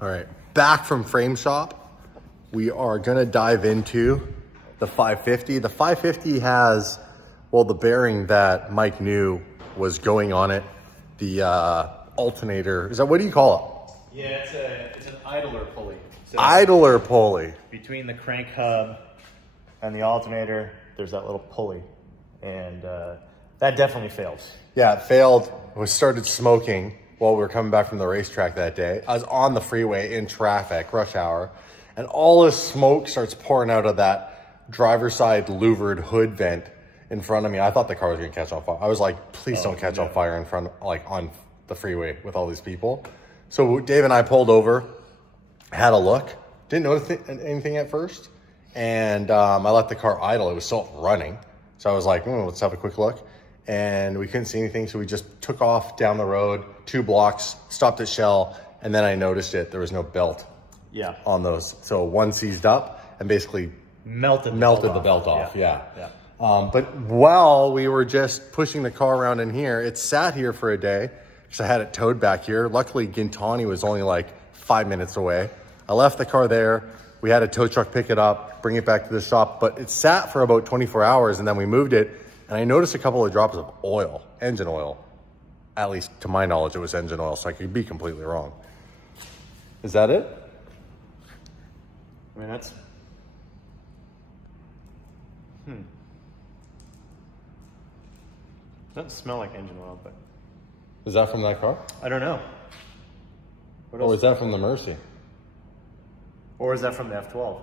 All right, back from frame shop. We are gonna dive into the 550. The 550 has, well, the bearing that Mike knew was going on it. The alternator, is that, what do you call it? Yeah, it's an idler pulley. So idler pulley. Between the crank hub and the alternator, there's that little pulley. And that definitely fails. Yeah, it failed. We started smoking while we were coming back from the racetrack that day. I was on the freeway in traffic, rush hour, and all this smoke starts pouring out of that driver's side louvered hood vent in front of me. I thought the car was gonna catch on fire. I was like, please don't catch on fire in front, like on the freeway with all these people. So Dave and I pulled over, had a look, didn't notice anything at first. And I let the car idle. It was still running. So I was like, let's have a quick look. And we couldn't see anything. So we just took off down the road, 2 blocks, stopped at Shell. And then I noticed it. There was no belt on those. So one seized up and basically melted the belt off. Yeah. But while we were just pushing the car around in here, it sat here for a day because I had it towed back here. Luckily, Gintani was only like 5 minutes away. I left the car there. We had a tow truck pick it up, bring it back to the shop, but it sat for about 24 hours and then we moved it. And I noticed a couple of drops of oil, engine oil. At least to my knowledge, it was engine oil, so I could be completely wrong. Is that it? I mean, that's... Doesn't smell like engine oil, but... Is that from that car? I don't know. What else? Or is that from the Mercy? Or is that from the F12?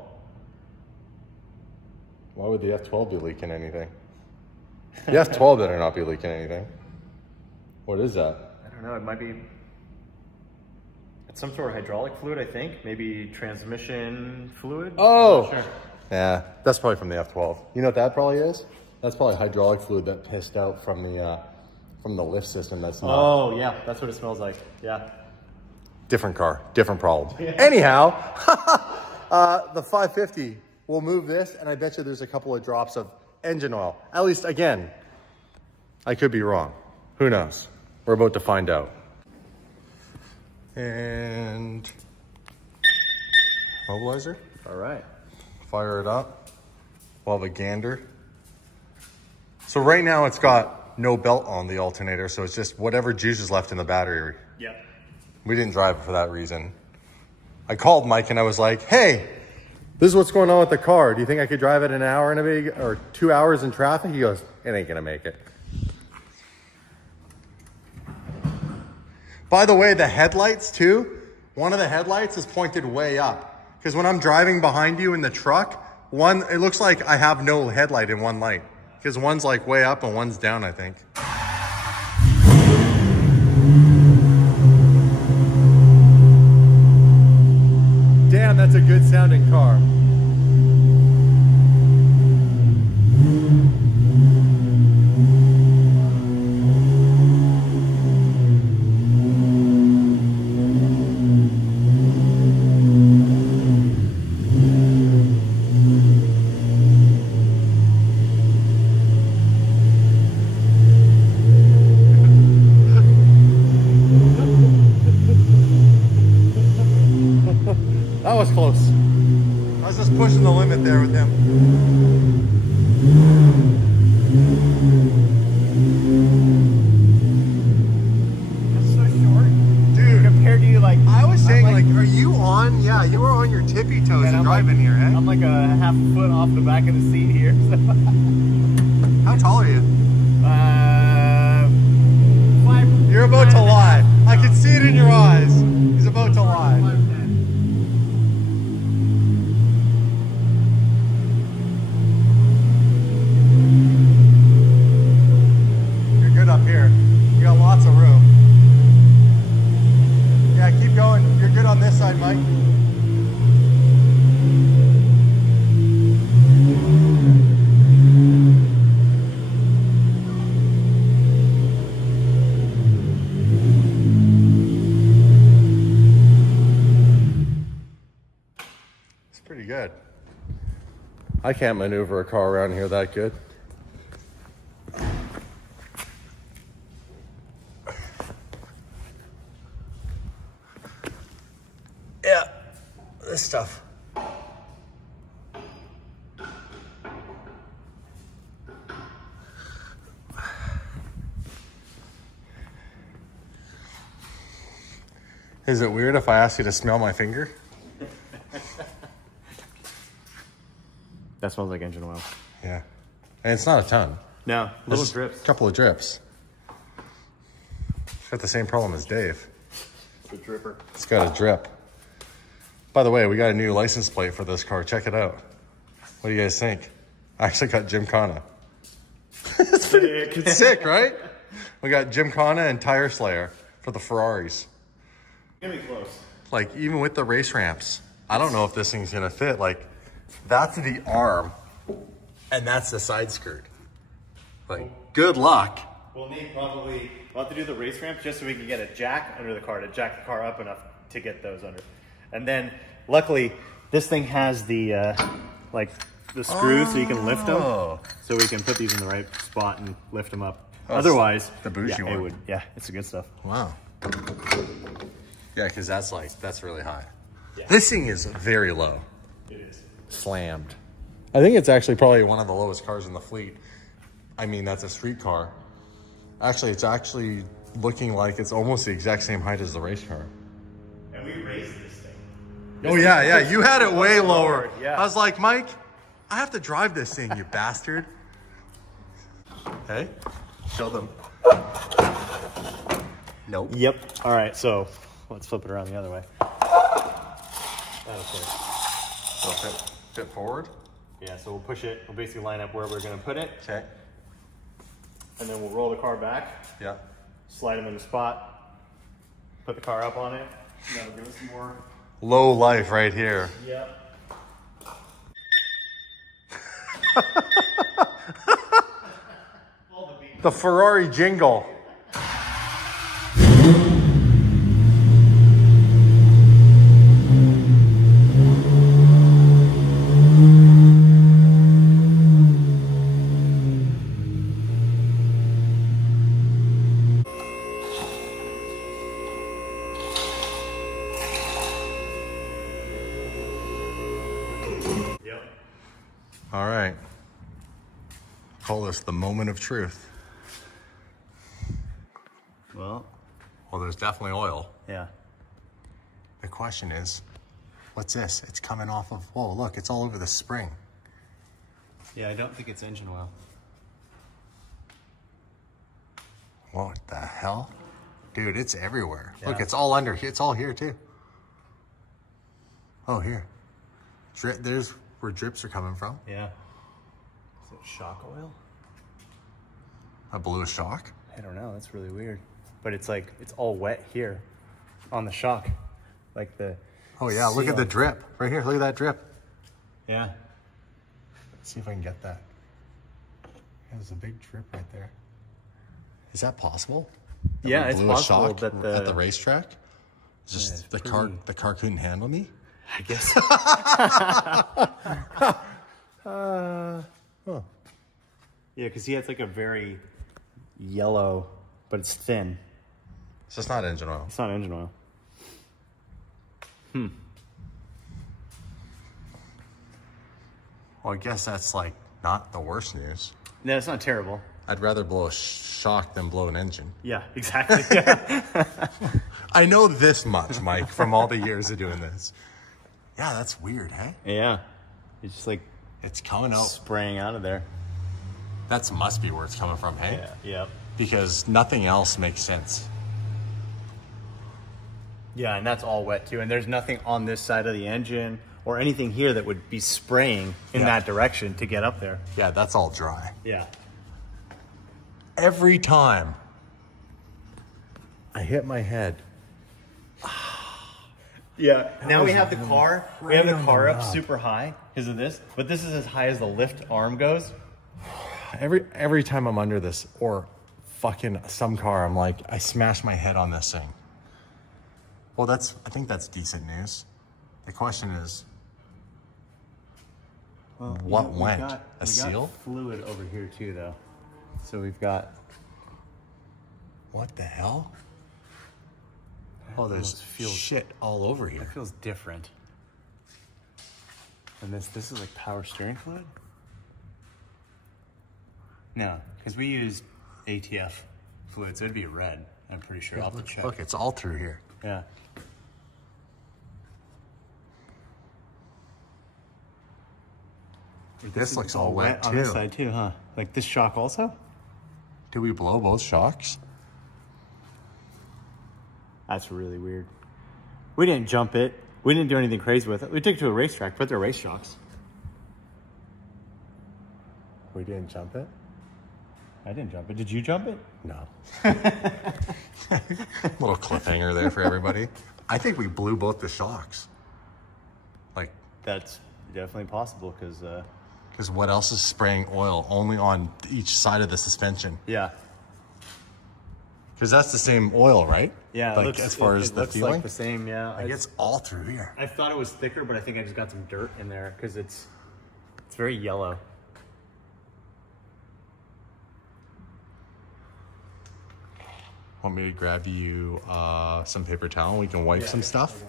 Why would the F12 be leaking anything? The F12 better not be leaking anything. What is that? I don't know. It might be... It's some sort of hydraulic fluid, I think. Maybe transmission fluid? Oh! Sure. Yeah, that's probably from the F12. You know what that probably is? That's probably hydraulic fluid that pissed out from the lift system. That's not... Oh, yeah. That's what it smells like. Yeah. Different car, different problem. Yeah. Anyhow, the 550, we'll move this, and I bet you there's a couple of drops of engine oil. At least, again, I could be wrong. Who knows? We're about to find out. And mobilizer. All right. Fire it up. We'll have a gander. So right now it's got no belt on the alternator, so it's just whatever juice is left in the battery. Yep. We didn't drive it for that reason. I called Mike and I was like, hey, this is what's going on with the car. Do you think I could drive it an hour and a bit, or 2 hours in traffic? He goes, it ain't gonna make it. By the way, the headlights too, one of the headlights is pointed way up. Because when I'm driving behind you in the truck, it looks like I have no headlight in one light. Because one's like way up and one's down, I think. Damn, that's a good sounding car. That was close. I was just pushing the limit there with him. That's so short. Dude. Compared to you, like... I was saying, like, are you on? Yeah, you were on your tippy toes and driving here, eh? I'm like a half foot off the back of the seat here. So. How tall are you? 5. You're about to lie. I can see it in your eyes. He's about to lie. 5'10". Up here. You got lots of room. Yeah, keep going. You're good on this side, Mike. It's pretty good. I can't maneuver a car around here that good. Yeah, this stuff. Is it weird if I ask you to smell my finger? That smells like engine oil. Yeah. And it's not a ton. No, little drips. A couple of drips. It's got the same problem as Dave. It's a dripper. It's got a drip. By the way, we got a new license plate for this car. Check it out. What do you guys think? I actually got Gymkhana. It's sick, right? We got Gymkhana and Tire Slayer for the Ferraris. Get me close. Like, even with the race ramps, I don't know if this thing's gonna fit. Like, that's the arm, and that's the side skirt. Like, good luck. We'll have to do the race ramp just so we can get a jack under the car to jack the car up enough to get those under. And then, luckily, this thing has the, like, the screws so you can lift them. So we can put these in the right spot and lift them up. Otherwise, the bougie one. Yeah, it's the good stuff. Wow. Yeah, because that's really high. Yeah. This thing is very low. It is. Slammed. I think it's actually probably one of the lowest cars in the fleet. I mean, that's a street car. Actually, it's actually looking like it's almost the exact same height as the race car. And we raised this thing. Oh, yeah. You had it way lower. Yeah. I was like, Mike, I have to drive this thing, you bastard. Hey, show them. Nope. Yep. All right, so let's flip it around the other way. That'll So fit forward. Yeah, so we'll push it. We'll basically line up where we're going to put it. Okay. And then we'll roll the car back. Yeah. Slide them in the spot. Put the car up on it. That'll give us some more. Low life right here. Yep. The Ferrari jingle. All right. Call this the moment of truth. Well, there's definitely oil. yeah. The question is, what's this? It's coming off of, whoa, look, it's all over the spring. Yeah, I don't think it's engine oil. What the hell? Dude, it's everywhere. Yeah. Look, it's all under here. It's all here too. Oh, here. There's where drips are coming from. Yeah. Is it shock oil? A bluish shock? I don't know. That's really weird. But it's like, it's all wet here on the shock. Like the... Oh yeah, look at the drip. Right here, look at that drip. Yeah. Let's see if I can get that. There's a big drip right there. Is that possible? Yeah, it's possible shock that at the racetrack? Just the car couldn't handle me? I guess. Oh. Yeah, because he has like a very yellow, but it's thin. So it's not engine oil. It's not engine oil. Well, I guess that's like not the worst news. No, it's not terrible. I'd rather blow a shock than blow an engine. Yeah, exactly. Yeah. I know this much, Mike, from all the years of doing this. Yeah, that's weird, hey? Yeah. It's just like it's coming out. Spraying out of there. That must be where it's coming from, hey? Yeah. Yep. Because nothing else makes sense. Yeah, and that's all wet too. And there's nothing on this side of the engine or anything here that would be spraying in that direction to get up there. Yeah, that's all dry. Yeah. Every time I hit my head. Yeah. Now we have the car. We have the car up knob. super high because of this, but this is as high as the lift arm goes. Every time I'm under this or fucking some car, I'm like, I smash my head on this thing. Well, I think that's decent news. The question is, what went? A seal? Got fluid over here too, though. So we've got. What the hell? Oh, there's shit all over here. It feels different. And this is like power steering fluid? No, because we used ATF fluid, so it'd be red. I'm pretty sure. I'll have to check. Look, it's all through here. Yeah. This looks all wet too. On this side too, huh? Like this shock also? Did we blow both shocks? That's really weird. We didn't jump it. We didn't do anything crazy with it. We took it to a racetrack, but they're race shocks. We didn't jump it? I didn't jump it. Did you jump it? No. Little cliffhanger there for everybody. I think we blew both the shocks. Like, that's definitely possible because what else is spraying oil only on each side of the suspension? yeah. Because that's the same oil, right? Yeah, like looks, as far as it the looks feeling, like the same. Yeah, like it's all through here. I thought it was thicker, but I think I just got some dirt in there because it's very yellow. Want me to grab you some paper towel and we can wipe some stuff?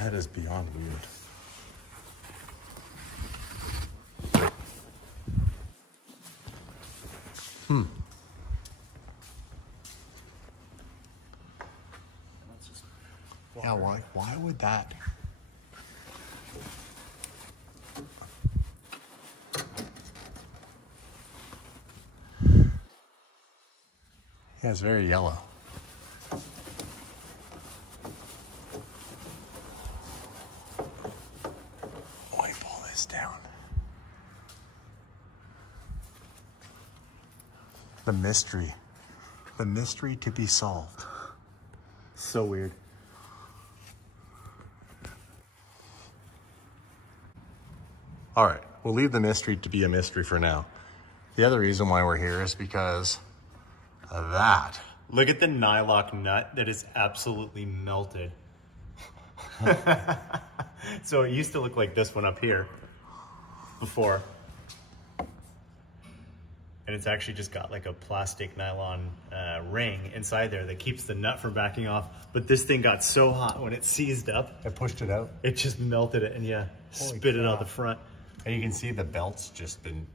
That is beyond weird. Yeah, why would that? Yeah, it's very yellow. Wipe all this down. The mystery to be solved. So weird. All right, we'll leave the mystery to be a mystery for now. The other reason why we're here is because of that. Look at the nylock nut that is absolutely melted. So it used to look like this one up here before. And it's actually just got like a plastic nylon ring inside there that keeps the nut from backing off. But this thing got so hot when it seized up. I pushed it out. It just melted it and yeah, spit it out the front. And you can see the belt's just been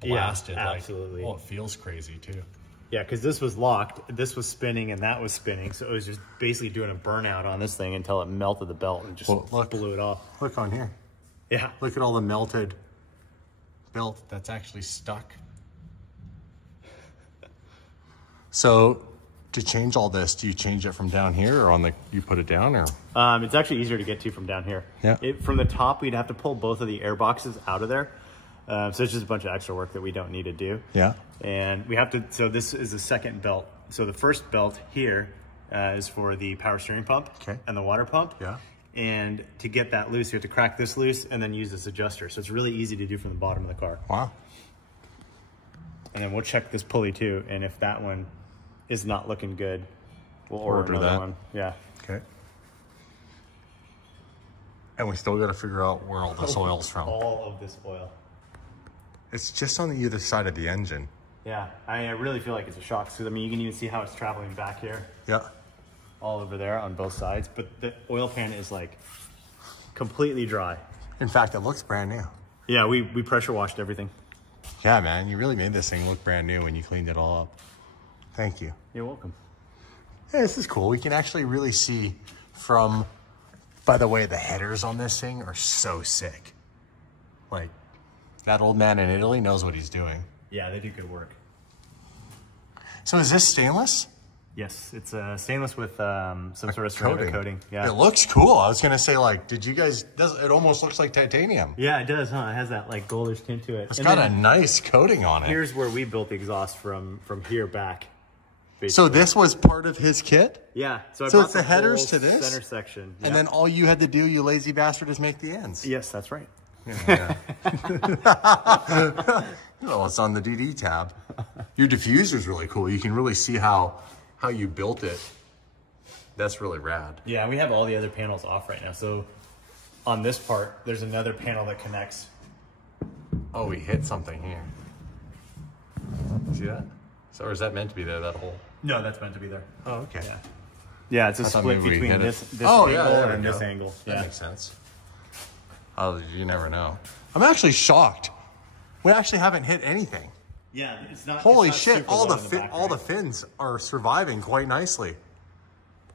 blasted. Yeah, absolutely. Like, oh, it feels crazy too. Yeah, because this was locked, this was spinning, and that was spinning. So it was just basically doing a burnout on this thing until it melted the belt and just blew it off. Look on here. Yeah. Look at all the melted belt that's actually stuck. So to change all this, do you change it from down here or on the, you put it down or? It's actually easier to get to from down here. Yeah. From the top, we'd have to pull both of the air boxes out of there. So it's just a bunch of extra work that we don't need to do. Yeah. And we have to, so this is the second belt. So the first belt here is for the power steering pump and the water pump. Yeah. And to get that loose, you have to crack this loose and then use this adjuster. So it's really easy to do from the bottom of the car. Wow. And then we'll check this pulley too. And if that one is not looking good, we'll order another one. Yeah. Okay. And we still got to figure out where all this oil's from. All of this oil. It's just on the either side of the engine. Yeah, I really feel like it's a shock. So I mean, you can even see how it's traveling back here. Yeah. All over there on both sides. But the oil pan is like completely dry. In fact, it looks brand new. Yeah, we pressure washed everything. Yeah, man, you really made this thing look brand new when you cleaned it all up. Thank you. You're welcome. Yeah, this is cool. We can actually really see from, by the way, the headers on this thing are so sick. Like, that old man in Italy knows what he's doing. Yeah, they do good work. So is this stainless? Yes, it's stainless with some sort of ceramic coating. Yeah. It looks cool. I was going to say, like, did you guys, it almost looks like titanium. Yeah, it does, huh? It has that, like, goldish tint to it. It's got a nice coating on it. Here's where we built the exhaust from here back. Basically. So this was part of his kit? Yeah. So it's the headers to this? Center section. And then all you had to do, you lazy bastard, is make the ends. Yes, that's right. Yeah. Well, it's on the DD tab. Your diffuser's really cool. You can really see how you built it. That's really rad. Yeah, we have all the other panels off right now. So on this part, there's another panel that connects. Oh, we hit something here. See that? So, or is that meant to be there, that hole? No, that's meant to be there. Oh, okay. Yeah. Yeah, it's a split between this angle and this angle. That makes sense. Oh, you never know. I'm actually shocked. We actually haven't hit anything. Yeah, it's not. Holy it's not shit! All all the fins are surviving quite nicely.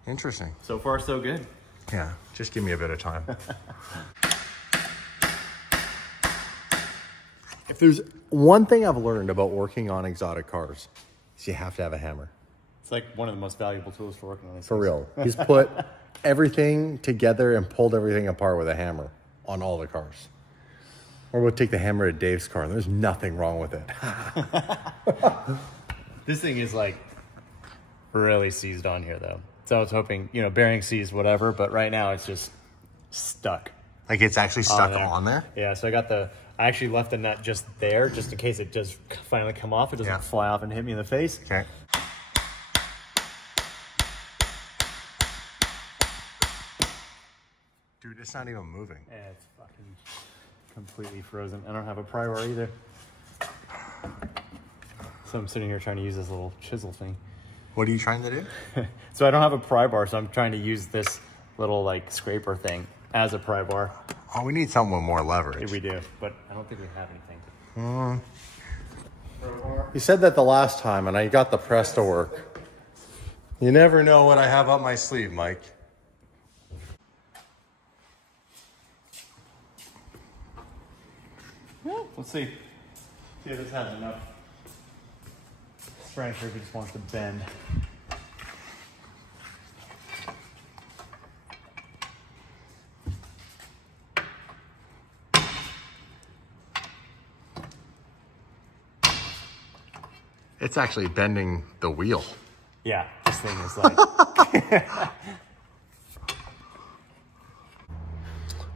Interesting. So far, so good. Yeah, just give me a bit of time. If there's one thing I've learned about working on exotic cars, is you have to have a hammer. It's like one of the most valuable tools for working on these. For real. He's put everything together and pulled everything apart with a hammer on all the cars. Or we'll take the hammer to Dave's car and there's nothing wrong with it. This thing is like really seized on here though. So I was hoping, you know, bearing seized whatever, but right now it's just stuck. Like it's actually stuck on there? Yeah, so I actually left the nut just there, just in case it does finally come off. It doesn't fly off and hit me in the face. Okay. Dude, it's not even moving. Yeah, it's fucking completely frozen. I don't have a pry bar either. So I'm sitting here trying to use this little chisel thing. What are you trying to do? So I don't have a pry bar, so I'm trying to use this little like scraper thing as a pry bar. Oh, we need something with more leverage. Yeah, we do, but I don't think we have anything. You said that the last time, and I got the press to work. You never know what I have up my sleeve, Mike. Let's see. See if this has enough strength or if it just wants to bend. It's actually bending the wheel. Yeah, this thing is like...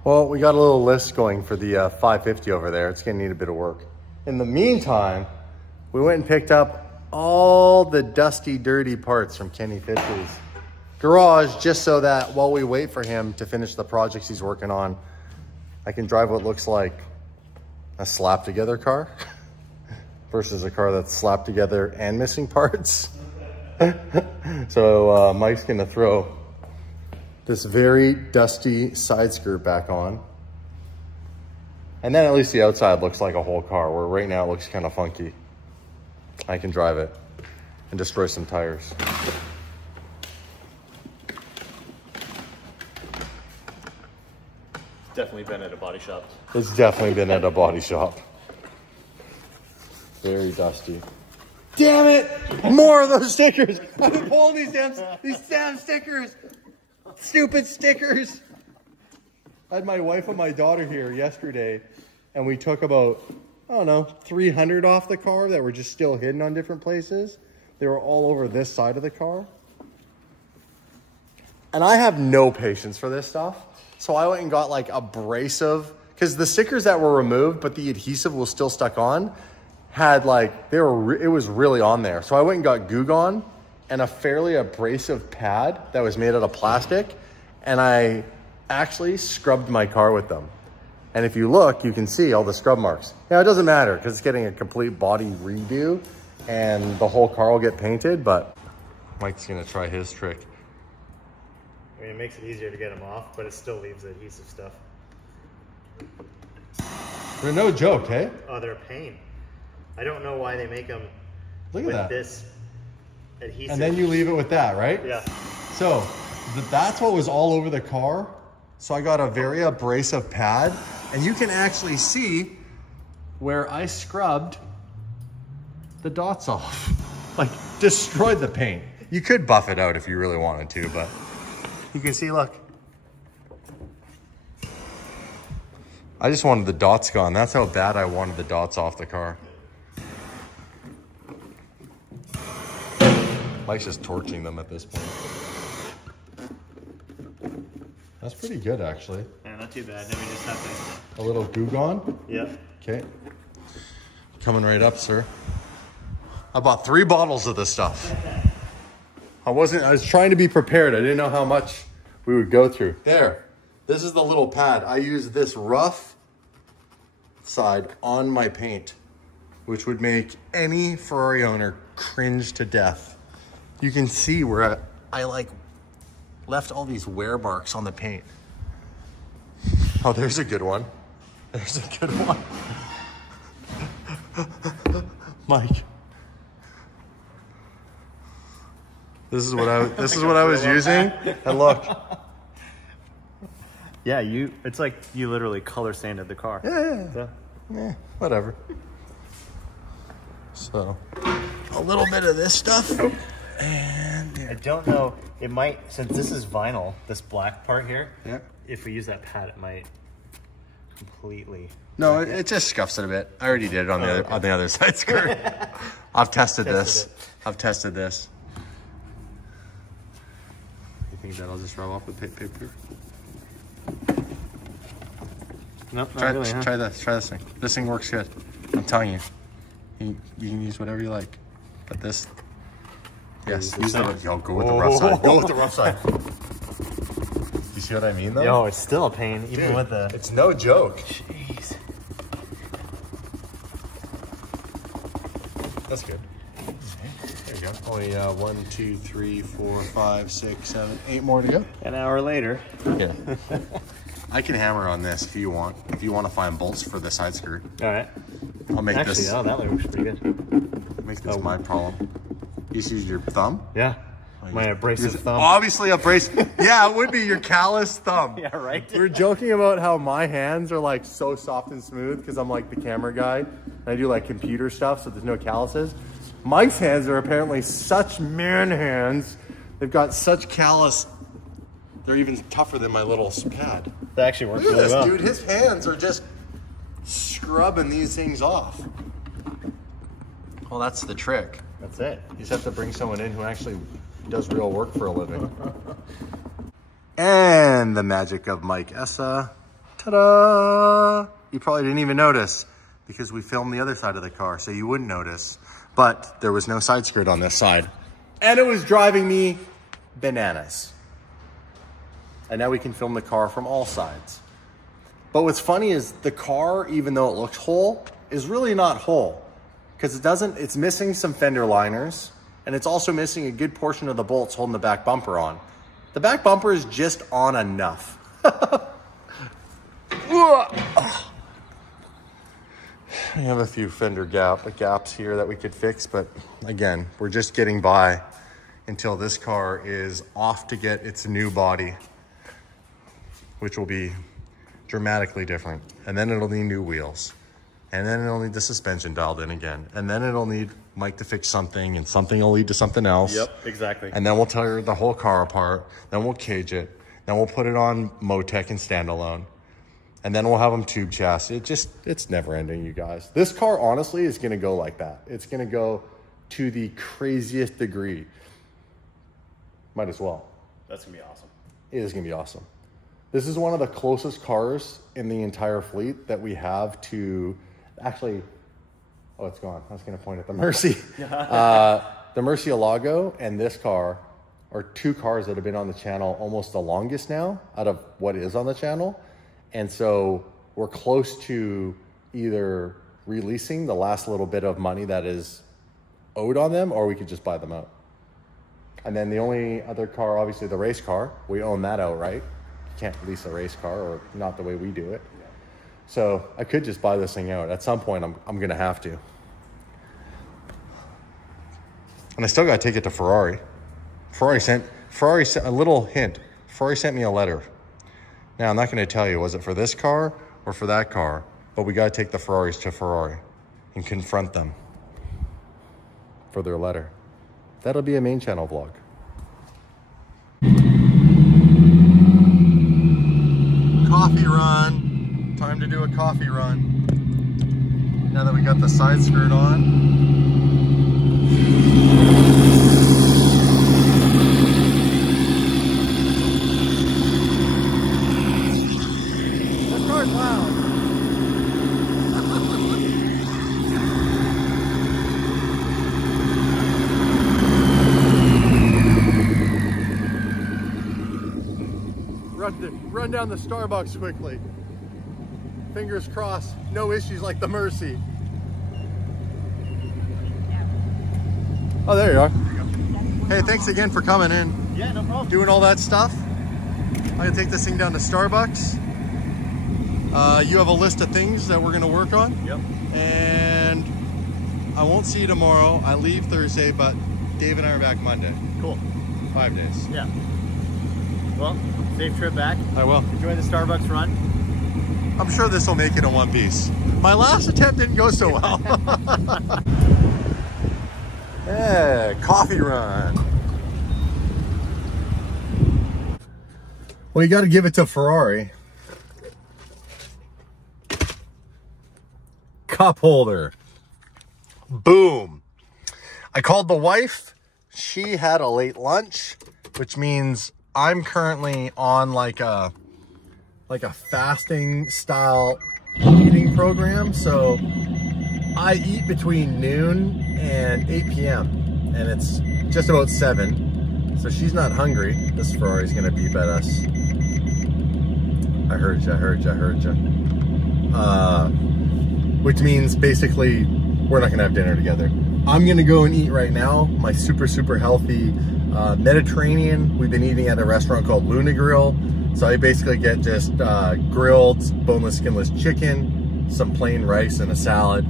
Well, we got a little list going for the 550 over there. It's gonna need a bit of work. In the meantime, we went and picked up all the dusty, dirty parts from Kenny Fisher's garage, just so that while we wait for him to finish the projects he's working on, I can drive what looks like a slapped together car versus a car that's slapped together and missing parts. So Mike's gonna throw this very dusty side skirt back on. And then at least the outside looks like a whole car, where right now it looks kind of funky. I can drive it and destroy some tires. Definitely been at a body shop. It's definitely been at a body shop. Very dusty. Damn it! More of those stickers! I've been pulling these damn stickers! Stupid stickers! I had my wife and my daughter here yesterday, and we took about, I don't know, 300 off the car that were just still hidden on different places. They were all over this side of the car. And I have no patience for this stuff. So I went and got like abrasive, because the stickers that were removed, but the adhesive was still stuck on, had like, it was really on there. So I went and got Goo Gone and a fairly abrasive pad that was made out of plastic. And I actually scrubbed my car with them. And if you look, you can see all the scrub marks. Now, it doesn't matter because it's getting a complete body redo and the whole car will get painted, but Mike's gonna try his trick. I mean, it makes it easier to get them off, but it still leaves the adhesive stuff. They're no joke, hey? Oh, they're a pain. I don't know why they make them Look at with that. This adhesive. And then you leave it with that, right? Yeah. So that's what was all over the car. So I got a very abrasive pad, and you can actually see where I scrubbed the dots off. Like, destroyed the paint. You could buff it out if you really wanted to, but you can see, look. I just wanted the dots gone. That's how bad I wanted the dots off the car. Mike's just torching them at this point. That's pretty good, actually. Yeah, not too bad. Then we just have A little Goo Gone? to... Yeah. Okay. Coming right up, sir. I bought 3 bottles of this stuff. I was trying to be prepared. I didn't know how much we would go through. There. This is the little pad. I use this rough side on my paint, which would make any Ferrari owner cringe to death. You can see where I like left all these wear marks on the paint. Oh, there's a good one. There's a good one. Mike. This is what I was using. And look. Yeah, it's like you literally color sanded the car. Yeah. So. Yeah, whatever. So, a little bit of this stuff. And I don't know, it might, since this is vinyl, this black part here, yeah. If we use that pad, it might completely... No, it just scuffs it a bit. I already did it on the other side skirt. I've tested this. I've tested this. You think that'll just rub off with paper? Nope, Try this thing. This thing works good. I'm telling you. You can use whatever you like. But this, yes, go with the rough side. Go with the rough side. You see what I mean, though? Yo, it's still a pain, even with the... It's no joke. Jeez. That's good. There you go. Only 1, 2, 3, 4, 5, 6, 7, 8 more to go. An hour later. Yeah. I can hammer on this if you want. If you want to find bolts for the side skirt. All right. I'll make this. Actually, that looks pretty good. Make this my problem. You just use your thumb? Yeah. My abrasive thumb. Obviously abrasive. Yeah, it would be your callous thumb. Yeah, right? We were joking about how my hands are like so soft and smooth because I'm like the camera guy. And I do like computer stuff, so there's no calluses. Mike's hands are apparently such man hands. They've got such callous. They're even tougher than my little pad. That actually works Look at really this, well. dude. His hands are just scrubbing these things off. Well, that's the trick. That's it. You just have to bring someone in who actually does real work for a living. And the magic of Mike Essa. Ta-da! You probably didn't even notice because we filmed the other side of the car, so you wouldn't notice. But there was no side skirt on this side. And it was driving me bananas. And now we can film the car from all sides. But what's funny is the car, even though it looks whole, is really not whole. Because it's missing some fender liners, and it's also missing a good portion of the bolts holding the back bumper on. The back bumper is just on enough. We have a few fender gaps here that we could fix, but again, we're just getting by until this car is off to get its new body, which will be dramatically different. And then it'll need new wheels. And then it'll need the suspension dialed in again. And then it'll need Mike to fix something, and something will lead to something else. Yep, exactly. And then we'll tear the whole car apart. Then we'll cage it. Then we'll put it on Motec and standalone. And then we'll have them tube chassis. It's never ending, you guys. This car, honestly, is gonna go like that. It's gonna go to the craziest degree. Might as well. That's gonna be awesome. It is gonna be awesome. This is one of the closest cars in the entire fleet that we have to, actually, oh, it's gone. I was gonna point at the Mercy. The Mercy Alago and this car are two cars that have been on the channel almost the longest now out of what is on the channel. And so we're close to either releasing the last little bit of money that is owed on them, or we could just buy them out. And then the only other car, obviously the race car, we own that outright. You can't lease a race car, or not the way we do it. So I could just buy this thing out. At some point, I'm gonna have to. And I still gotta take it to Ferrari. Ferrari sent a little hint. Ferrari sent me a letter. Now, I'm not gonna tell you, was it for this car or for that car? But we gotta take the Ferraris to Ferrari and confront them for their letter. That'll be a main channel vlog. Coffee run. Time to do a coffee run. Now that we got the side skirt on. This car's loud. Run down the Starbucks quickly. Fingers crossed, no issues like the Mercy. Oh, there you are. Hey, thanks again for coming in. Yeah, no problem. Doing all that stuff. I'm gonna take this thing down to Starbucks. You have a list of things that we're gonna work on. Yep. And I won't see you tomorrow. I leave Thursday, but Dave and I are back Monday. Cool. 5 days. Yeah. Well, safe trip back. I will. Enjoy the Starbucks run. I'm sure this will make it in one piece. My last attempt didn't go so well. Yeah, coffee run. Well, you got to give it to Ferrari. Cup holder. Boom. I called the wife. She had a late lunch, which means I'm currently on like a fasting style eating program. So I eat between noon and 8 p.m. and it's just about 7. So she's not hungry. This Ferrari's gonna beep at us. I heard you. Which means basically we're not gonna have dinner together. I'm gonna go and eat right now. My super healthy Mediterranean. We've been eating at a restaurant called Luna Grill. So I basically get just grilled, boneless, skinless chicken, some plain rice and a salad.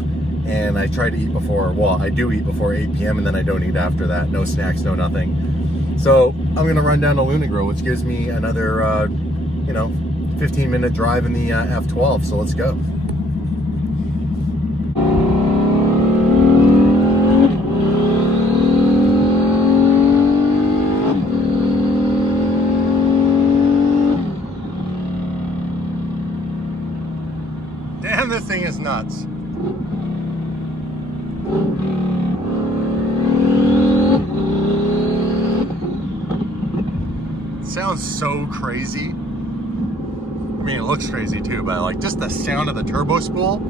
And I try to eat before, well, I do eat before 8 p.m. and then I don't eat after that. No snacks, no nothing. So I'm gonna run down to Luna Grill, which gives me another, 15-minute drive in the F12. So let's go. Damn, this thing is nuts. It sounds so crazy. I mean, it looks crazy too, but like just the sound of the turbo spool.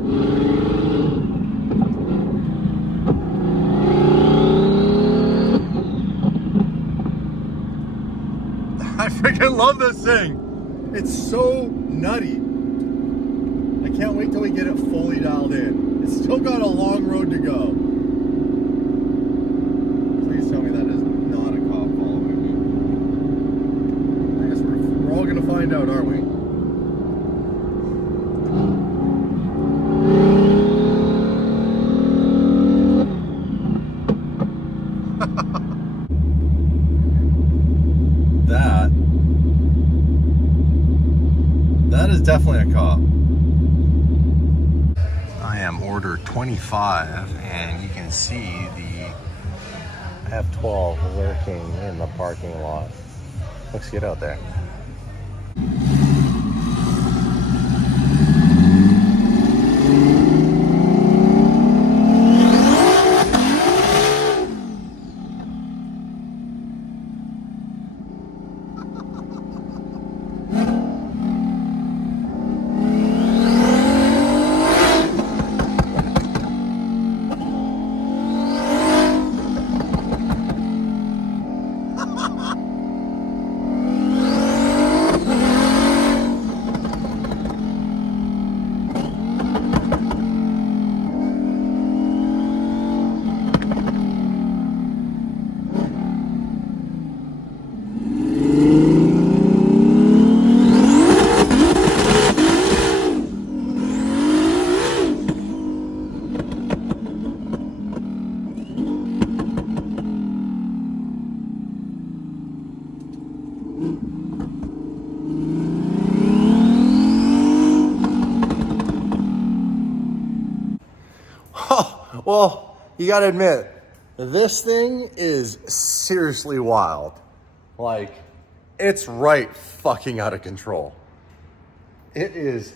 I freaking love this thing. It's so nutty. I can't wait till we get it fully dialed in. It's still got a long road to go. Please tell me that is not a cop following me. I guess we're all gonna find out, aren't we? That is definitely a cop. I am order 25 and you can see the F12 lurking in the parking lot. Looks good out there. Well, you gotta admit, this thing is seriously wild. Like, it's right fucking out of control. It's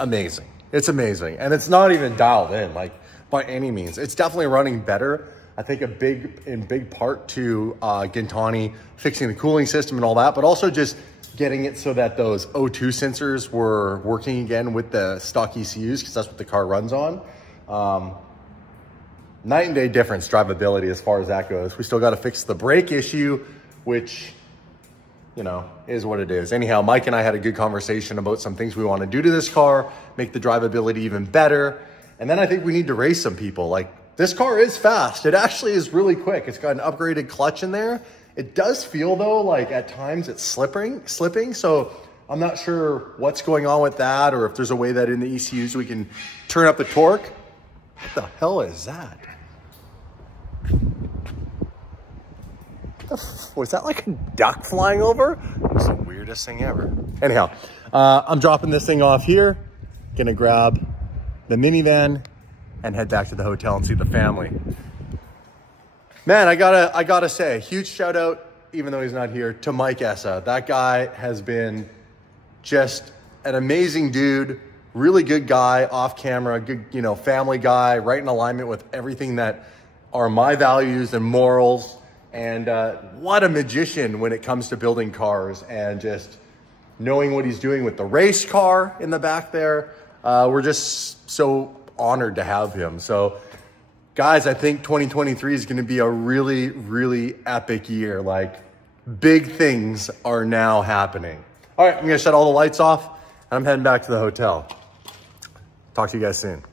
amazing. It's amazing. And it's not even dialed in, like, by any means. It's definitely running better. I think in big part to Gintani fixing the cooling system and all that, but also just getting it so that those O2 sensors were working again with the stock ECUs, because that's what the car runs on. Night and day difference drivability as far as that goes. We still got to fix the brake issue, which, you know, is what it is. Anyhow, Mike and I had a good conversation about some things we want to do to this car, make the drivability even better. And then I think we need to race some people. Like, this car is fast. It actually is really quick. It's got an upgraded clutch in there. It does feel though, like at times it's slipping. So I'm not sure what's going on with that, or if there's a way that in the ECUs we can turn up the torque. What the hell is that? Was that like a duck flying over? It's the weirdest thing ever. Anyhow, I'm dropping this thing off here. Gonna grab the minivan and head back to the hotel and see the family. Man, I gotta say, huge shout out, even though he's not here, to Mike Essa. That guy has been just an amazing dude, really good guy off camera, good, you know, family guy, right in alignment with everything that are my values and morals. And what a magician when it comes to building cars and just knowing what he's doing with the race car in the back there. We're just so honored to have him. So guys, I think 2023 is going to be a really, really epic year. Like, big things are now happening. All right, I'm going to shut all the lights off and I'm heading back to the hotel. Talk to you guys soon.